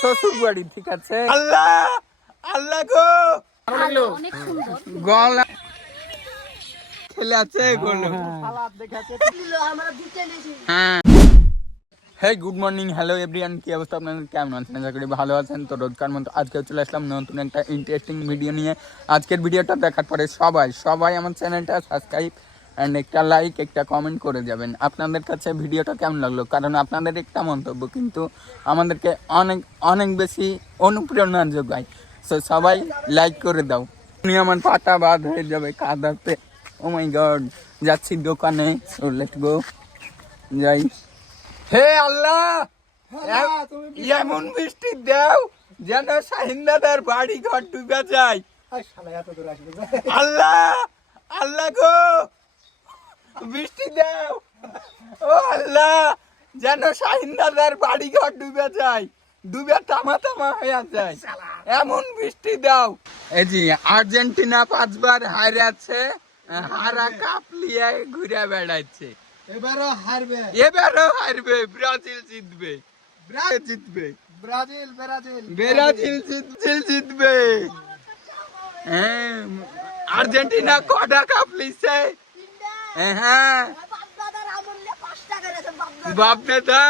শ্বশুর বাড়ি, ঠিক আছে? আল্লাহ আল্লাহ গো, অনেক সুন্দর গলা খেলে আছে গোল। হ্যাঁ, hey good morning, hello everyone, কি অবস্থা আপনাদের, কেমন আছেন? আশা করি ভালো আছেন। তো রোজকার মতো আজকে চলে আসলাম নতুন একটা ইন্টারেস্টিং ভিডিও নিয়ে। আজকের ভিডিওটা দেখার পরে সবাই আমার চ্যানেলটা সাবস্ক্রাইব অ্যান্ড একটা লাইক একটা কমেন্ট করে যাবেন। আপনাদের কাছে ভিডিওটা কেমন লাগলো, কারণ আপনাদের একটা মন্তব্য কিন্তু আমাদেরকে অনেক অনেক বেশি অনুপ্রেরণা যোগায়। সো সবাই লাইক করে দাও। উনি আমার পাটা বাদ হয়ে যাবে কাদাতে। ও মাই গড, যাচ্ছি দোকানে। সো লেটস গো, যাই। হে আল্লাহ, এমন বৃষ্টি দাও যেন শাহিন দাদার বাড়ি ঘর ডুবে যায়। আল্লাহ আল্লাহ গো, বৃষ্টি দাও। ও আল্লাহ, যেন শাহিন দাদার বাড়ি ঘর ডুবে যায়, ডুবে তামা হয়ে যায়, এমন বৃষ্টি দাও। এই জি, আর্জেন্টিনা 5 বার হারাচ্ছে, হারা কাপ লিয়ে ঘুরে বেড়াচ্ছে। এবারও হারবে, ব্রাজিল জিতবে, ব্রাজিল জিতবে। হ্যাঁ, আর্জেন্টিনা কটা কাপ লিছে? হ্যাঁ বাপ দাদা,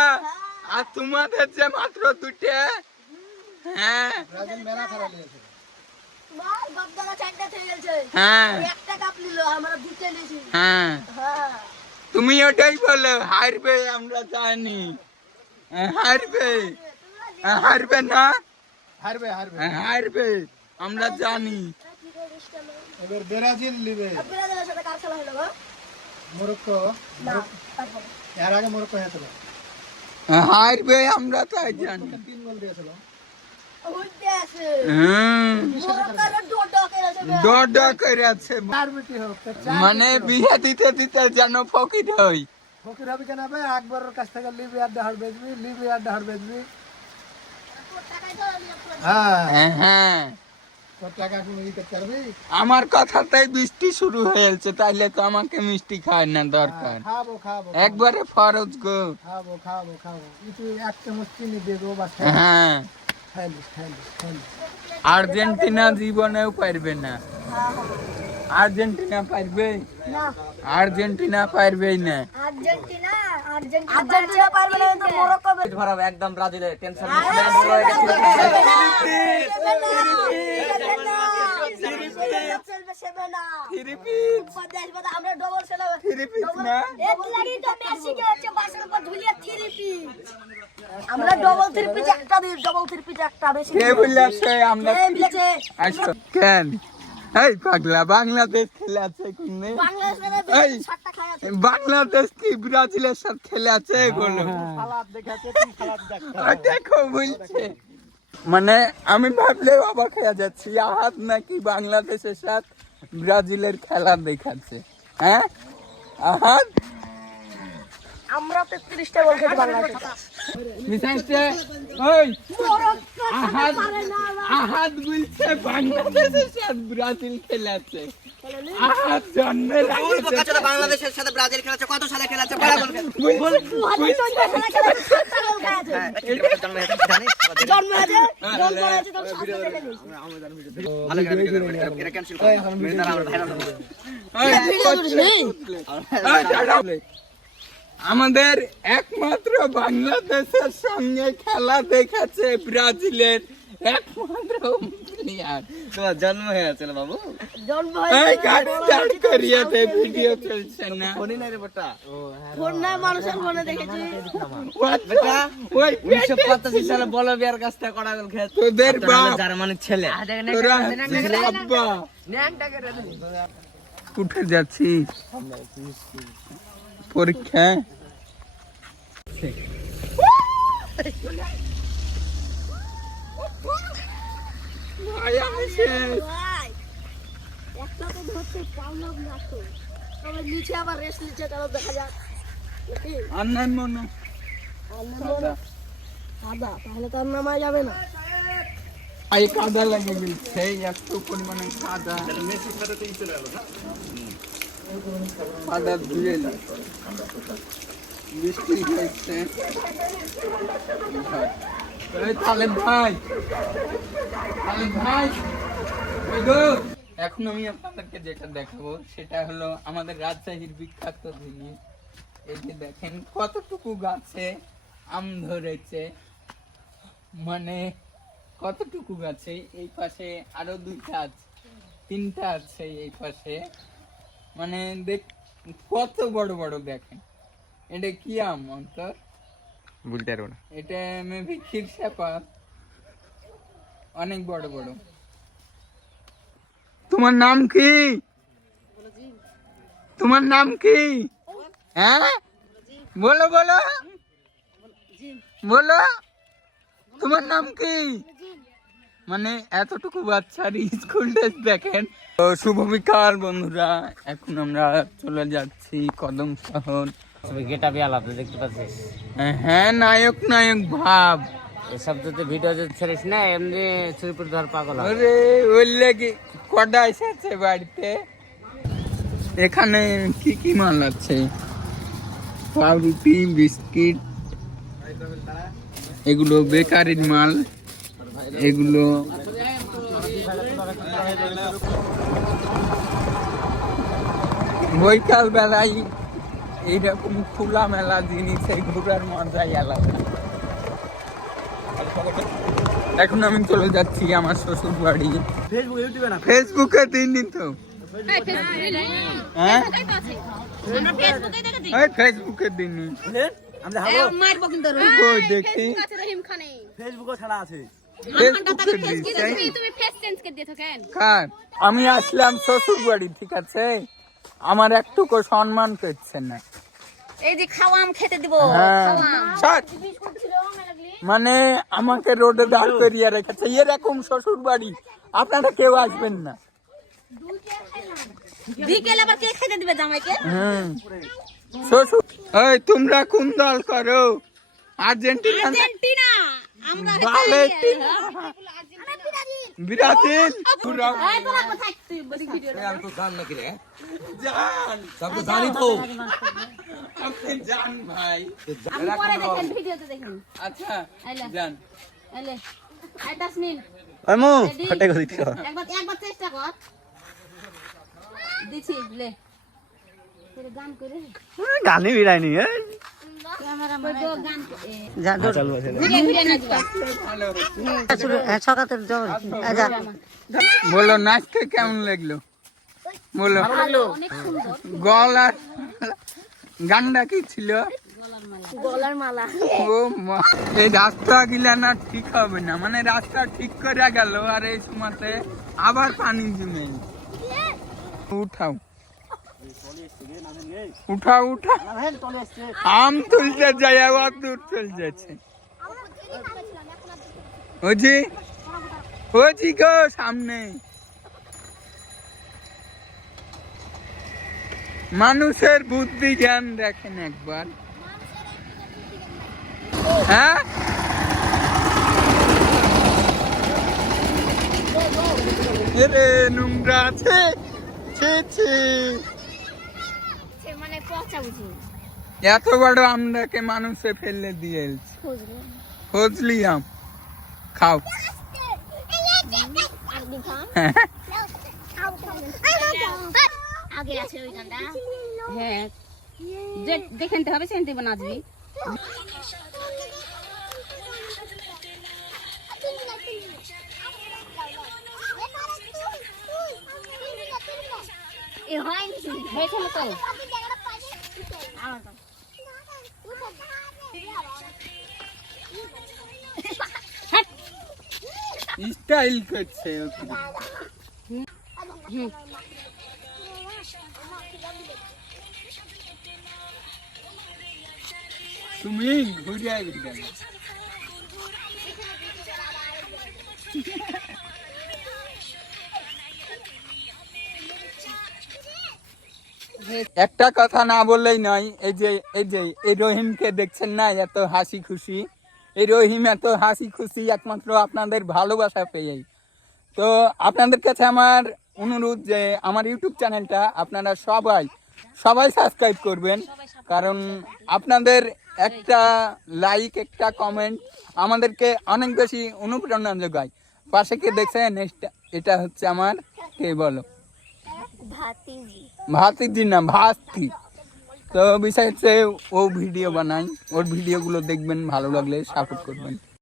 আর তোমাদের যে মাত্র 2টে। হ্যাঁ হ্যাঁ, তুমি ওটাই বলো, হারবে, আমরা জানি হারবে না, হারবে আমরা জানি। এবার ব্রাজিল লিবে, মরক্কো, এর আগে মরক্কো হয়েছিল, হারবে আমরা তাই জানি। 3 গোল দিয়েছিল। মানে বিয়ে দিতে দিতে যেন ফকির হই। ফকির হবে কেন ভাই? আকবরের কাছ থেকে লিবিয়ার ডাহার বেচবি। হ্যাঁ, তোর টাকা কোনো ই করতে পারবি? আমার কথাতেই বৃষ্টি শুরু হয়েছে, তাইলে তো আমাকে মিষ্টি খাওয়ার না দরকার। খাবো একবারে ফরজ গো। খাবো তুই 1 চামচ চিনি দিয়ে দেবো, বাস। হ্যাঁ, খাইলিস। আর্জেন্টিনা জীবনেও পারবে না। আর্জেন্টিনা পারবে না, আর্জেন্টিনা পারবেই না। আর্জেন্টিনা পারবে না তো মরক্কো ভরাবে একদম ব্রাজিলের টেনশন আমরা ডবল আমরা ডবল থ্রি পিচ একটা দিই, ডবল থ্রি পিচ একটা বেশি কে বলছে আমরা আচ্ছা কেন? এই পাগলা, বাংলাদেশ খেলে আছে কোনে? বাংলাদেশ কি ব্রাজিলের সাথে খেলে আছে? এগুলো দেখো বলছে, মানে আমি ভাবলে অবাক হয়ে যাচ্ছি, আহাত নাকি বাংলাদেশের সাথে ব্রাজিলের খেলা দেখাচ্ছে। হ্যাঁ আহাত, আমরা 33টা গোল খেতে বাংলাদেশ। আহাত বলছে বাংলাদেশের সাথে ব্রাজিল খেলাচ্ছে। আহাত জন্মের বাংলাদেশের সাথে ব্রাজিল খেলেছে, কত সালে খেলেছে? আমাদের একমাত্র বাংলাদেশের সঙ্গে খেলা দেখেছে ব্রাজিলের একমাত্র প্লেয়ার। তোমার জন্ম হয়েছিল বাবু? এই গাড়ি দাঁড় করিয়ে দে, ভিডিও চলছে না। ফোনই নাই রে বেটা, ফোন নাই, মানুষের ফোনে দেখেছি। বেটা ওই 1985 সালে বলবিয়ার কাছ থেকে কটা গোল খেয়েছে তোদের বাপ, জার্মানির ছেলে। তোরা আব্বা উঠে যাচ্ছিস পরীক্ষা। নিচে আবার রেস্ট নিচ্ছে, চলো দেখা যাক। আন্নান মনে কাদা, তাহলে তো আর নামা যাবে না। এই কাদা লাগে গেছে, এত পরিমাণে কাদা, কাদা ধুয়ে বৃষ্টি হয়েছে। তালেব ভাই, তালেব ভাই, ওই গো। এখন আমি আপনাদেরকে যেটা দেখাবো সেটা হলো আমাদের রাজশাহীর বিখ্যাত জিনিস। এই যে দেখেন কতটুকু গাছে আম ধরেছে, মানে কতটুকু গাছে। এই পাশে আরো 2টা আছে, 3টা আছে এই পাশে, মানে দেখ কত বড় বড়। দেখেন এটা কি আম অন্তর? বলতে পারবো না। এটা মেবি ক্ষীরসাপা, অনেক বড় বড়। তোমার নাম কি? তোমার নাম কি? হ্যাঁ বলো বলো বলো, তোমার নাম কি? মানে এতটুকু বাচ্চার স্কুল ড্রেস দেখেন। তো শুভ বিকাল বন্ধুরা, এখন আমরা চলে যাচ্ছি কদম শহর। গেটা বি আলাদা দেখতে পাচ্ছিস। হ্যাঁ নায়ক নায়ক ভাব। এসব যদি ভিডিও যদি ছেড়িস না এমনি চুরিপুর ধর পাগল হবে। আরে ওই লেগে কটা এসেছে বাড়িতে। এখানে কি কি মাল আছে? পাউরুটি, বিস্কিট, এগুলো বেকারির মাল। এগুলো বৈকাল বেলায় এইরকম খোলা মেলা জিনিস, এই ঘোরার মজাই আলাদা। এখন আমি চলে যাচ্ছি আমার শ্বশুর বাড়ি। ফেসবুকে দিন তো, হ্যাঁ ফেসবুকে দিন দেখি। কার? আমি আসলাম শ্বশুর বাড়ি, ঠিক আছে, আমার একটুকু সম্মান করছে না। এই যে খাওয়াম খেতে দিব, হ্যাঁ, খাওয়াম। ছাড়। মানে আমাকে রোডে দাঁড় করিয়ে রেখেছে। এরকম শ্বশুর বাড়ি আপনারা কেউ আসবেন না। বিকেলে আবার কে খেতে দিবে জামাইকে? হ্যাঁ শ্বশুর। এই তোমরা কোন দল করো? Argentina, Argentina. আমরা ভালেন্টিনা, ব্রাজিল। এই তোরা কোথায় তুই বড়ি ভিডিও জান, সব তো জানি তো। আপনি জান ভাই। আমি পরে দেখেন, ভিডিওতে দেখেন। আচ্ছা আইলা। জান। এলে আই তাসমিন আমু Ready? ফটে করে দিছ। একবার চেষ্টা কর। দিছি লে তোরে গান করে গানি বিরাইনি এ ক্যামেরা মানে গান যা চালু আছে। ভিডিও ভিডিও না দিবা ভালো। ছকাতে যাও। আচ্ছা বলো নাচতে কেমন লাগলো? বলো। অনেক সুন্দর গলার গানটা কি ছিল? গলার মালা। ও মা, এই রাস্তা গিলা না ঠিক হবে না, মানে রাস্তা ঠিক করে গেল আর এই সময়তে আবার পানি জমে। উঠাও উঠাও উঠা, আম তুলতে যাই আবার দূর চলে যাচ্ছে। ওজি ওজি গো সামনে। মানুষের বুদ্ধি জ্ঞান দেখেন একবার। হ্যাঁ এরে নোংরা আছে, ছি ছি। মানে পচা বুঝি এত বড় আমটাকে মানুষে ফেললে দিয়ে ফজলি আম খাও। আগে আছে ওই গানটা। হ্যাঁ যে দেখেন হবে সেনতে নাচবি। এ হয়নি হয়েছিল তো স্টাইল করছে। তুমি ঘুরিয়ে ঘুরিয়ে একটা কথা না বললেই নয়। এই রহিমকে দেখছেন না, এত হাসি খুশি। এই রহিম এত হাসি খুশি একমাত্র আপনাদের ভালোবাসা পেয়েই। তো আপনাদের কাছে আমার অনুরোধ যে আমার ইউটিউব চ্যানেলটা আপনারা সবাই সাবস্ক্রাইব করবেন, কারণ আপনাদের একটা লাইক একটা কমেন্ট আমাদেরকে অনেক বেশি অনুপ্রেরণা যোগায়। পাশে কে দেখছেন এটা হচ্ছে আমার কে বলো ভাতিজি না ভাস্তি। তো বিষয় হচ্ছে ও ভিডিও বানাই, ওর ভিডিওগুলো দেখবেন, ভালো লাগলে সাপোর্ট করবেন।